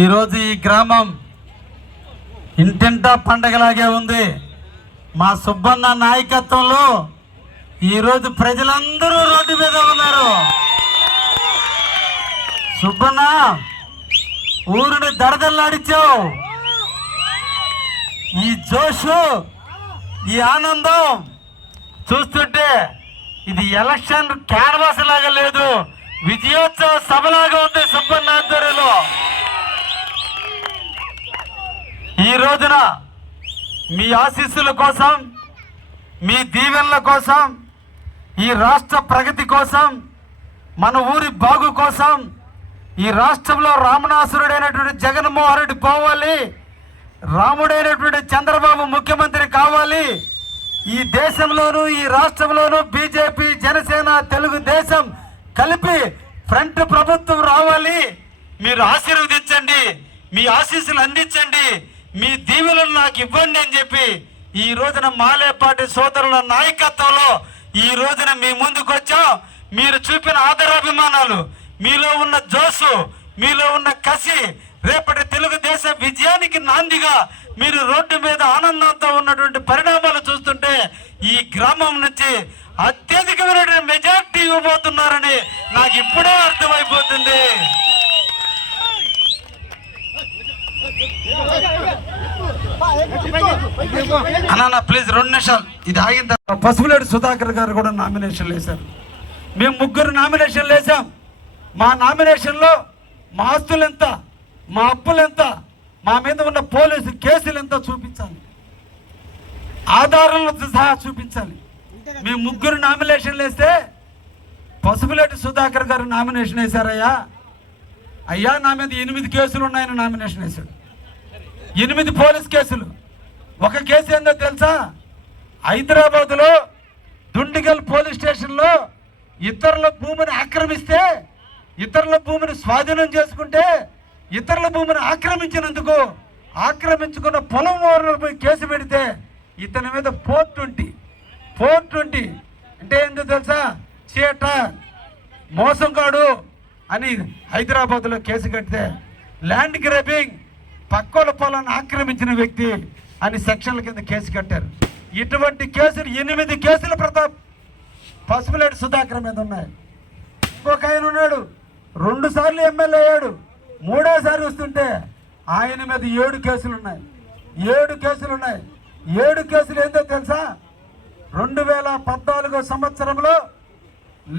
ఈరోజు ఈ గ్రామం ఇంటింటా పండగలాగే ఉంది. మా సుబ్బన్న నాయకత్వంలో ఈరోజు ప్రజలందరూ రోడ్డు మీద ఉన్నారు. సుబ్బన్న ఊరిని దడదల్లాడిచ్చావు. ఈ జోషు ఈ ఆనందం చూస్తుంటే ఇది ఎలక్షన్ క్యాన్వాస్ లాగా లేదు. విజయోత్సవ సభలాగా ఉంది సుబ్బన్న ఆధ్వర్యంలో. ఈ రోజున మీ ఆశీస్సుల కోసం మీ దీవెనల కోసం ఈ రాష్ట్ర ప్రగతి కోసం మన ఊరి బాగు కోసం ఈ రాష్ట్రంలో రామనాసురుడైనటువంటి జగన్మోహన్ రెడ్డి పోవాలి రాముడైనటువంటి చంద్రబాబు ముఖ్యమంత్రి కావాలి ఈ దేశంలోనూ ఈ రాష్ట్రంలోనూ బీజేపీ జనసేన తెలుగుదేశం కలిపి ఫ్రంట్ ప్రభుత్వం రావాలి. మీరు ఆశీర్వదించండి మీ ఆశీస్సులు అందించండి. మీ దీవెలను నాకు ఇవ్వండి అని చెప్పి ఈ రోజున మాలేపాటి సోదరుల నాయకత్వంలో ఈ రోజున మీ ముందుకు వచ్చాం మీరు చూపిన ఆదరాభిమానాలు మీలో ఉన్న జోసు మీలో ఉన్న కసి రేపటి తెలుగుదేశ విజయానికి నాందిగా మీరు రోడ్డు మీద ఆనందంతో ఉన్నటువంటి పరిణామాలు చూస్తుంటే ఈ గ్రామం నుంచి అత్యధికమైన మెజార్టీ ఇవ్వబోతున్నారని నాకు ఇప్పుడే అర్థమైపోతుంది. అన్న ప్లీజ్ రెండు నిమిషాలు. ఇది ఆగిన తర్వాత పసుపులేడు సుధాకర్ గారు కూడా నామినేషన్ వేశారు. మేము ముగ్గురు నామినేషన్లు వేసాం మా నామినేషన్లో మా ఆస్తులు ఎంత మా అప్పులు ఎంత మా మీద ఉన్న పోలీసు కేసులు ఎంత చూపించాలి? ఆధారాలతో సహా చూపించాలి. మేము ముగ్గురు నామినేషన్లు వేస్తే పసుపులేటి సుధాకర్ గారు నామినేషన్ వేశారయ్యా. అయ్యా నా మీద ఎనిమిది కేసులు ఉన్నాయని నామినేషన్ వేశాడు. ఎనిమిది పోలీస్ కేసులు. ఒక కేసు ఏందో తెలుసా? హైదరాబాద్లో దుండిగల్ పోలీస్ స్టేషన్లో ఇతరుల భూమిని ఆక్రమిస్తే ఇతరుల భూమిని స్వాధీనం చేసుకుంటే ఇతరుల భూమిని ఆక్రమించినందుకు ఆక్రమించుకున్న పొలం ఓనర్పై కేసు పెడితే ఇతని మీద ఫోర్ ట్వంటీ ఫోర్ ట్వంటీ అంటే ఏందో తెలుసా? చీట. మోసం కాడు. అని హైదరాబాద్లో కేసు కడితే ల్యాండ్ గ్రాబింగ్ పక్కోల పొలాన్ని ఆక్రమించిన వ్యక్తి అని సెక్షన్ల కింద కేసు కట్టారు. ఇటువంటి కేసులు ఎనిమిది కేసులు ప్రతాప్ పసుపులేడు సుధాకర్ మీద ఉన్నాయి. ఇంకొక ఆయన ఉన్నాడు రెండు సార్లు ఎమ్మెల్యే అయ్యాడు. మూడోసారి వస్తుంటే ఆయన మీద ఏడు కేసులు ఉన్నాయి. ఏడు కేసులు ఉన్నాయి. ఏడు కేసులు ఏంటో తెలుసా? రెండు వేల పద్నాలుగో సంవత్సరంలో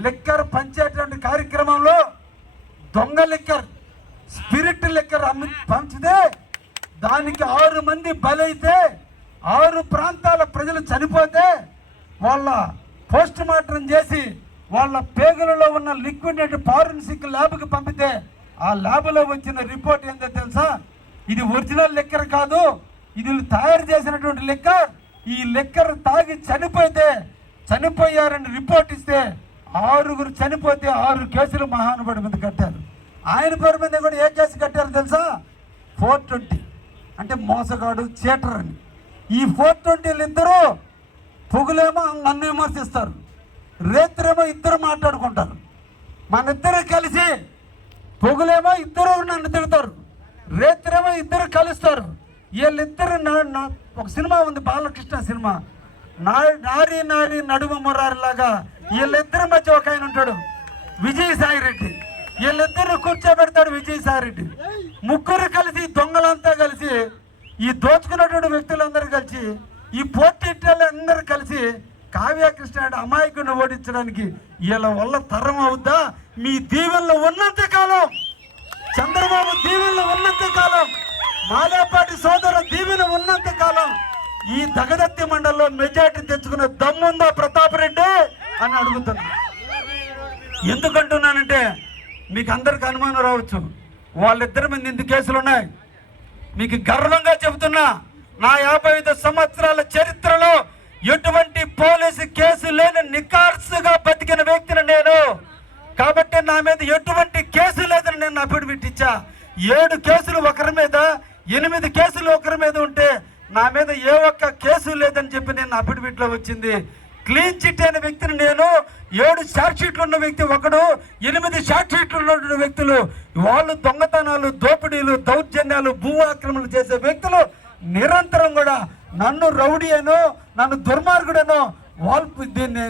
లిక్కర్ పంచేటువంటి కార్యక్రమంలో దొంగ లిక్కర్ స్పిరిట్ లిక్కర్ అమ్మి పంచితే దానికి ఆరు మంది బలైతే ఆరు ప్రాంతాల ప్రజలు చనిపోతే వాళ్ళ పోస్ట్ మార్టం చేసి వాళ్ళ పేగులలో ఉన్న లిక్విడ్ ఫారెన్సిక్ ల్యాబ్కి పంపితే ఆ ల్యాబ్లో వచ్చిన రిపోర్ట్ ఏంటో తెలుసా? ఇది ఒరిజినల్ లిక్కర్ కాదు ఇది వీళ్ళు తయారు చేసినటువంటి లెక్కర్. ఈ లిక్కర్ తాగి చనిపోతే చనిపోయారని రిపోర్ట్ ఇస్తే ఆరుగురు చనిపోతే ఆరు కేసులు మహానుభావుడి మీద కట్టారు. ఆయన పేరు మీద కూడా ఏ కేసు కట్టారు తెలుసా? Four twenty. అంటే మోసగాడు చీటర్ అని. ఈ ఫోర్ ట్వంటీలు ఇద్దరు పొగులేమో నన్ను విమర్శిస్తారు. రేత్రేమో ఇద్దరు మాట్లాడుకుంటారు. మన ఇద్దరు కలిసి పొగులేమో ఇద్దరు నన్ను తిడతారు. రేత్రేమో ఇద్దరు కలుస్తారు. వీళ్ళిద్దరు నా- ఒక సినిమా ఉంది బాలకృష్ణ సినిమా. నారి నారి నడుము మురారిలాగా వీళ్ళిద్దరి మధ్య ఒక ఆయన ఉంటాడు విజయసాయి రెడ్డి. వీళ్ళిద్దరు కూర్చోబెడతాడు విజయసాయి రెడ్డి. ముగ్గురు కలిసి దొంగలంతా కలిసి ఈ దోచుకున్నటువంటి వ్యక్తులందరూ కలిసి ఈ పోటీలు అందరూ కలిసి కావ్య కృష్ణ అమాయకుడిని ఓడించడానికి వీళ్ళ వల్ల తరం అవుద్దా? మీ దీవెల్లో ఉన్నంత కాలం చంద్రబాబు దీవెల్లో ఉన్నంత కాలం మాలేపాటి సోదరు దీవెన ఉన్నంత కాలం ఈ దగదత్తి మండలంలో మెజార్టీ తెచ్చుకునే దమ్ముందా ప్రతాప్ రెడ్డి అని అడుగుతున్నా. ఎందుకంటున్నానంటే మీకు అందరికి అనుమానం రావచ్చు. వాళ్ళిద్దరి మీద ఇంత కేసులు ఉన్నాయి. మీకు గర్వంగా చెబుతున్నా నా యాభై ఐదు సంవత్సరాల చరిత్రలో ఎటువంటి పోలీసు కేసు లేని నికార్సుగా బతికిన వ్యక్తిని నేను. కాబట్టి నా మీద ఎటువంటి కేసు లేదని నేను అఫిడవిట్ ఇచ్చా. ఏడు కేసులు ఒకరి మీద ఎనిమిది కేసులు ఒకరి మీద ఉంటే నా మీద ఏ ఒక్క కేసు లేదని చెప్పి నేను అఫిడవిట్లో వచ్చింది. క్లీన్ చిట్ అయిన వ్యక్తిని నేను ఏడు షార్ట్ షీట్లు ఉన్న వ్యక్తి ఒకడు ఎనిమిది షార్ట్ షీట్లు ఉన్న వ్యక్తులు వాళ్ళు దొంగతనాలు దోపిడీలు దౌర్జన్యాలు భూ ఆక్రమణలు చేసే వ్యక్తులు నిరంతరం కూడా నన్ను రౌడీ అనో నన్ను దుర్మార్గుడనో వాళ్ళు దీన్ని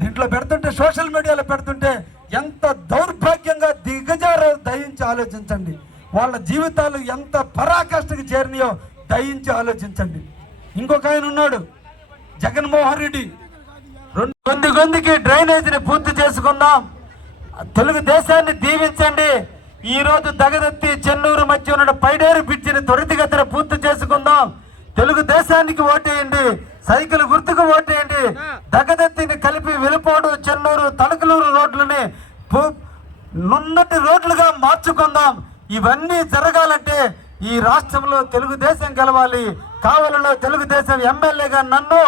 దీంట్లో పెడుతుంటే సోషల్ మీడియాలో పెడుతుంటే ఎంత దౌర్భాగ్యంగా దిగజారో దయించి ఆలోచించండి. వాళ్ళ జీవితాలు ఎంత పరాకాష్ఠకు చేరినాయో దయించి ఆలోచించండి. ఇంకొక ఆయన ఉన్నాడు జగన్మోహన్ రెడ్డి. రెండు గొంతు గొంతుకి డ్రైనేజీని పూర్తి చేసుకుందాం. తెలుగు దేశాన్ని దీవించండి. ఈరోజు దగదత్తి చెన్నూరు మధ్య ఉన్న పైడేరు బ్రిడ్జిని త్వరితగతిన పూర్తి చేసుకుందాం. తెలుగు దేశానికి ఓటేయండి. సైకిల్ గుర్తుకు ఓటేయండి. దగదత్తిని కలిపి వెలుపోడు చెన్నూరు తణుకులూరు రోడ్లని నున్నటి రోడ్లుగా మార్చుకుందాం. ఇవన్నీ జరగాలంటే ఈ రాష్ట్రంలో తెలుగుదేశం గెలవాలి. కావలిలో తెలుగుదేశం ఎమ్మెల్యేగా నన్ను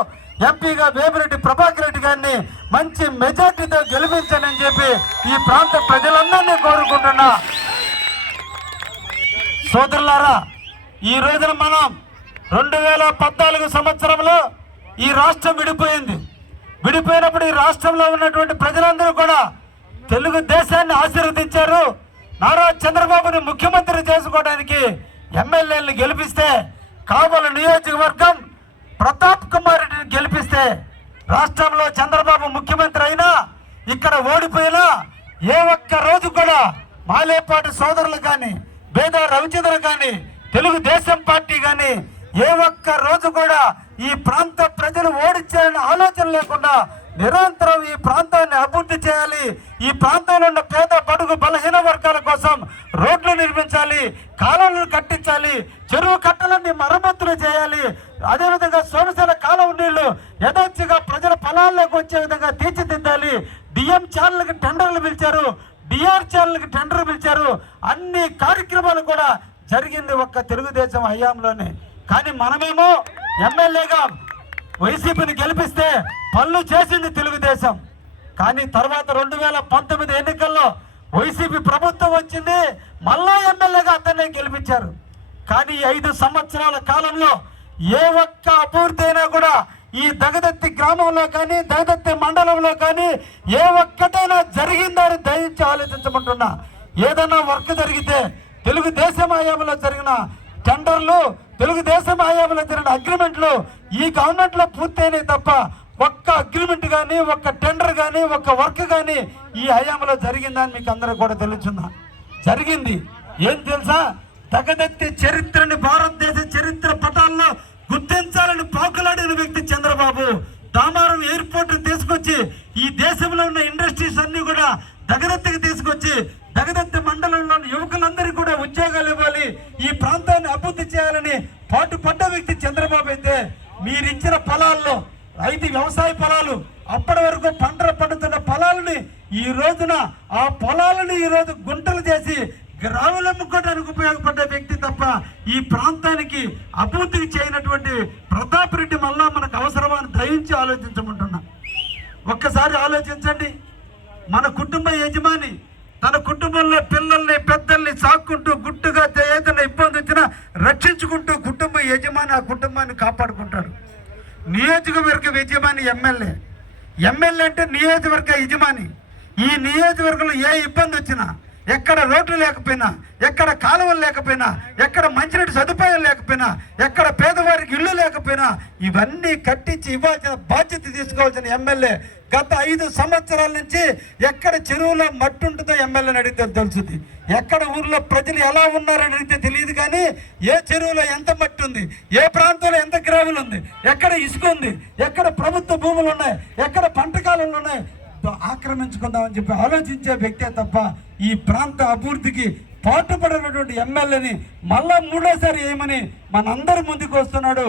ఎంపీగా వేమిరెడ్డి ప్రభాకర్ రెడ్డి గారిని మంచి మెజార్టీతో గెలిపించానని చెప్పి ఈ ప్రాంత ప్రజలందరినీ కోరుకుంటున్నా. సోదరులారా ఈ రోజున మనం రెండు వేల పద్నాలుగు సంవత్సరంలో ఈ రాష్ట్రం విడిపోయింది. విడిపోయినప్పుడు ఈ రాష్ట్రంలో ఉన్నటువంటి ప్రజలందరూ కూడా తెలుగు దేశాన్ని ఆశీర్వదించారు. నారా చంద్రబాబుని ముఖ్యమంత్రి చేసుకోవడానికి ఎమ్మెల్యేలను గెలిపిస్తే కావల నియోజకవర్గం ప్రతాప్ కుమార్ రెడ్డిని గెలిపిస్తే రాష్ట్రంలో చంద్రబాబు ముఖ్యమంత్రి అయినా ఇక్కడ ఓడిపోయినా ఏ ఒక్క రోజు కూడా మాలేపాటి సోదరులు కానీ బేద రవిచంద్ర కానీ తెలుగుదేశం పార్టీ కానీ ఏ ఒక్క రోజు కూడా ఈ ప్రాంత ప్రజలు ఓడించాలనే ఆలోచన లేకుండా నిరంతరం ఈ ప్రాంతాన్ని అభివృద్ధి చేయాలి. ఈ ప్రాంతంలో ఉన్న పేద బడుగు బలహీన వర్గాల కోసం రోడ్లు నిర్మించాలి కాలువలు కట్టించాలి చెరువు కట్టలన్నీ మరమ్మతులు చేయాలి. అదేవిధంగా సోమశీల కాలువ నీళ్ళు యథేచ్ఛగా ప్రజల పొలాల్లోకి వచ్చే విధంగా తీర్చిదిద్దాలి. డిఎం ఛానల్కి టెండర్లు పిలిచారు డిఆర్ ఛానల్కి టెండర్ పిలిచారు. అన్ని కార్యక్రమాలు కూడా జరిగింది ఒక్క తెలుగుదేశం హయాంలోనే. కానీ మనమేమో ఎమ్మెల్యేగా వైసీపీని గెలిపిస్తే పనులు చేసింది తెలుగుదేశం. కానీ తర్వాత రెండు వేల పంతొమ్మిది ఎన్నికల్లో వైసీపీ ప్రభుత్వం వచ్చింది మళ్ళా ఎమ్మెల్యేగా అతన్నే గెలిపించారు. కానీ ఐదు సంవత్సరాల కాలంలో ఏ ఒక్క అభివృద్ధి అయినా కూడా ఈ దగదత్తి గ్రామంలో కానీ దగదత్తి మండలంలో కానీ ఏ ఒక్కటైనా జరిగిందని దయించి ఆలోచించమంటున్నా. ఏదైనా వర్క్ జరిగితే తెలుగుదేశం హయాంలో జరిగిన టెండర్లు తెలుగుదేశం హయాంలో జరిగిన అగ్రిమెంట్లు ఈ గవర్నమెంట్లో పూర్తయినాయి తప్ప ఒక్క అగ్రిమెంట్ కానీ ఒక్క టెండర్ కానీ ఒక్క వర్క్ కానీ ఈ హయాంలో జరిగిందని మీకు అందరూ కూడా తెలుసుందా జరిగింది. ఏం తెలుసా? దగదత్తి చరిత్రని భారతదేశ చరిత్ర పటాల్లో గుర్తించాలని పాకులాడిన వ్యక్తి చంద్రబాబు. దామారం ఎయిర్పోర్ట్ తీసుకొచ్చి ఈ దేశంలో ఉన్న ఇండస్ట్రీస్ అన్ని కూడా దగదత్తికి తీసుకొచ్చి దగదత్తి మండలంలోని యువకులందరికీ కూడా ఉద్యోగాలు ఇవ్వాలి. ఈ ప్రాంతాన్ని అభివృద్ధి చేయాలని పాటు పడ్డ వ్యక్తి చంద్రబాబు అయితే మీరిచ్చిన పొలాల్లో రైతు వ్యవసాయ పొలాలు అప్పటి వరకు పంటలు పండుతున్న పొలాలని ఈ రోజున ఆ పొలాలను ఈ రోజు గుంటలు చేసి గ్రాములు అమ్ముకోవడానికి ఉపయోగపడ్డ వ్యక్తి తప్ప ఈ ప్రాంతానికి అభివృద్ధి చేయనటువంటి ప్రతాప్ రెడ్డి మళ్ళా మనకు అవసరమని దయించి ఆలోచించమంటున్నా. ఒక్కసారి ఆలోచించండి. మన కుటుంబ యజమాని తన కుటుంబంలో పిల్లల్ని పెద్దల్ని సాక్కుంటూ గుట్టుగా ఏదైనా ఇబ్బంది వచ్చినా రక్షించుకుంటూ కుటుంబ యజమాని ఆ కుటుంబాన్ని కాపాడుకుంటాడు. నియోజకవర్గ యజమాని ఎమ్మెల్యే. ఎమ్మెల్యే అంటే నియోజకవర్గ యజమాని. ఈ నియోజకవర్గంలో ఏ ఇబ్బంది వచ్చినా ఎక్కడ రోడ్లు లేకపోయినా ఎక్కడ కాలువలు లేకపోయినా ఎక్కడ మంచినీటి సదుపాయం లేకపోయినా ఎక్కడ పేదవారికి ఇల్లు లేకపోయినా ఇవన్నీ కట్టించి ఇవ్వాల్సిన బాధ్యత తీసుకోవాల్సిన ఎమ్మెల్యే గత ఐదు సంవత్సరాల నుంచి ఎక్కడ చెరువులో మట్టి ఉంటుందో ఎమ్మెల్యేని అడిగితే తెలుస్తుంది ఎక్కడ ఊర్లో ప్రజలు ఎలా ఉన్నారని అడిగితే తెలియదు కానీ ఏ చెరువులో ఎంత మట్టి ఉంది ఏ ప్రాంతంలో ఎంత గ్రావులు ఉంది ఎక్కడ ఇసుక ఉంది ఎక్కడ ప్రభుత్వ భూములు ఉన్నాయి ఎక్కడ పంట కాలంలో ఉన్నాయి ఆక్రమించుకుందామని చెప్పి ఆలోచించే వ్యక్తే తప్ప ఈ ప్రాంత అభివృద్ధికి పాటుపడినటువంటి ఎమ్మెల్యేని మళ్ళా మూడోసారి ఏమని మనందరి ముందుకు వస్తున్నాడు.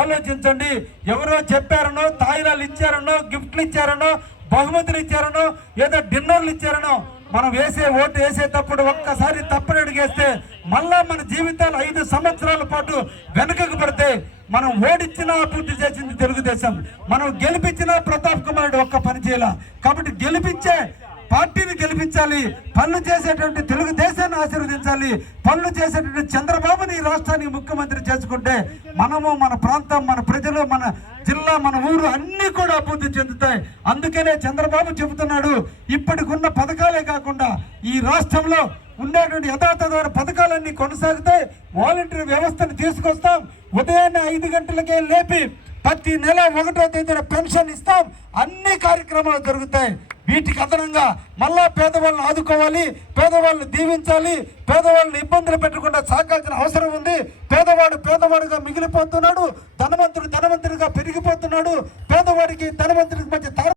ఆలోచించండి. ఎవరో చెప్పారనో తాయిలాలు ఇచ్చారనో గిఫ్ట్లు ఇచ్చారనో బహుమతులు ఇచ్చారనో ఏదో డిన్నర్లు ఇచ్చారనో మనం వేసే ఓటు వేసేటప్పుడు ఒక్కసారి తప్పని అడిగేస్తే మళ్ళా మన జీవితాలు ఐదు సంవత్సరాల పాటు వెనుకకు పడితే మనం ఓడించినా అభివృద్ధి చేసింది తెలుగుదేశం. మనం గెలిపించిన ప్రతాప్ కుమార్ రెడ్డి ఒక్క పని చేయాల. కాబట్టి గెలిపించే పార్టీని గెలిపించాలి. పనులు చేసేటువంటి తెలుగుదేశాన్ని ఆశీర్వదించాలి. పనులు చేసేటువంటి చంద్రబాబుని ఈ రాష్ట్రానికి ముఖ్యమంత్రి చేసుకుంటే మనము మన ప్రాంతం మన ప్రజలు మన జిల్లా మన ఊరు అన్నీ కూడా అభివృద్ధి చెందుతాయి. అందుకనే చంద్రబాబు చెబుతున్నాడు ఇప్పటికున్న పథకాలే కాకుండా ఈ రాష్ట్రంలో ఉండేటువంటి యథాతథమైన పథకాలన్నీ కొనసాగుతాయి వాలంటీర్ వ్యవస్థను తీసుకొస్తాం. ఉదయాన్నే ఐదు గంటలకే లేపి ప్రతి నెల ఒకటో తేదీన పెన్షన్ ఇస్తాం. అన్ని కార్యక్రమాలు జరుగుతాయి. వీటికి అదనంగా మళ్ళా పేదవాళ్ళని ఆదుకోవాలి పేదవాళ్ళని దీవించాలి పేదవాళ్ళని ఇబ్బందులు పెట్టకుండా సాగాల్సిన అవసరం ఉంది. పేదవాడు పేదవాడుగా మిగిలిపోతున్నాడు ధనవంతుడు ధనవంతుడిగా పెరిగిపోతున్నాడు పేదవాడికి ధనవంతుడికి మధ్య